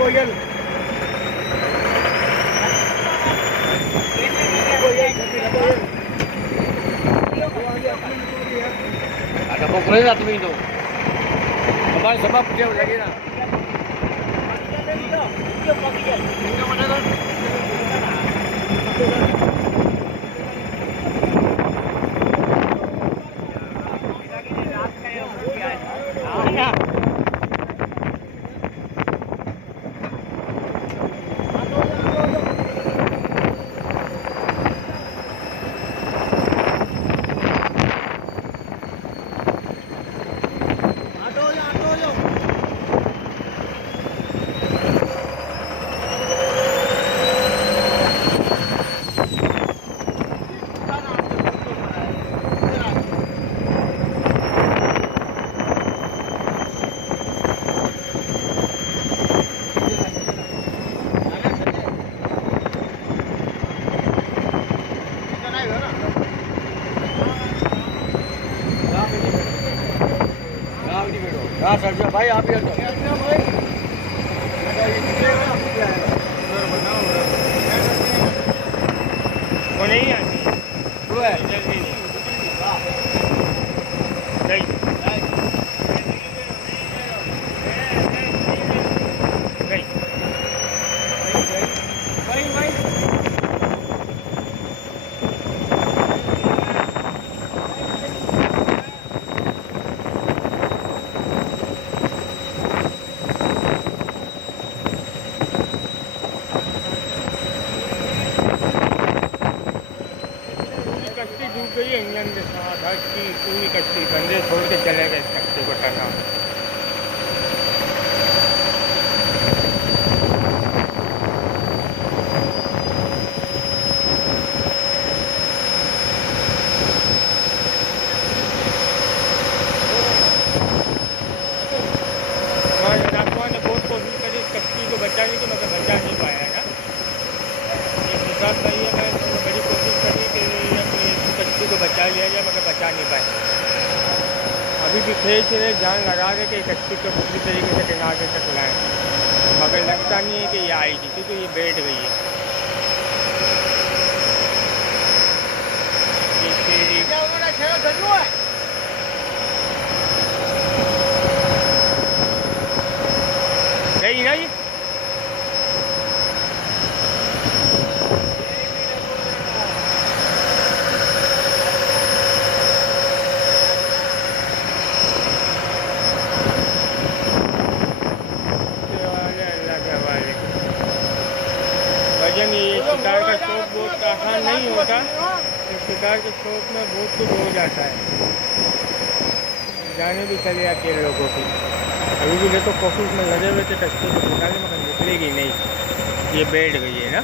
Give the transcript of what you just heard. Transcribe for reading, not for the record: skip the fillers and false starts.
Goyal ada pokoknya satu itu kemarin sebab dia lagi nak हाँ sir जी भाई आप ही वो नहीं आती वो है जल्दी नहीं कश्ती डूब गई इंजन के साथ हर की पूरी कश्ती बंदे छोड़ के चले गए कश्ती को टना ने बहुत कोशिश करी कश्ती को बचाने की मगर बचा नहीं पाया है ये हिसाब नहीं है मैं बड़ी कोशिश करी कि कश्ती को बचा लिया जाए मगर बचा नहीं पाए अभी भी खींच रहे जान लगा के कि कश्ती को दूसरी तरीके से किनारे तक लाएँ मगर लगता नहीं है कि ये आएगी क्योंकि ये बैठ गई है गई ना ये वजन ये शिकार का शौक बहुत आसान नहीं होता शिकार के शौक में बहुत कुछ हो जाता है जाने भी चले जाती है लोगों की अभी भी देखो कोशिश में लगे हुए थे कश्ती को निकालने में निकलेगी नहीं ये बैठ गई है ना।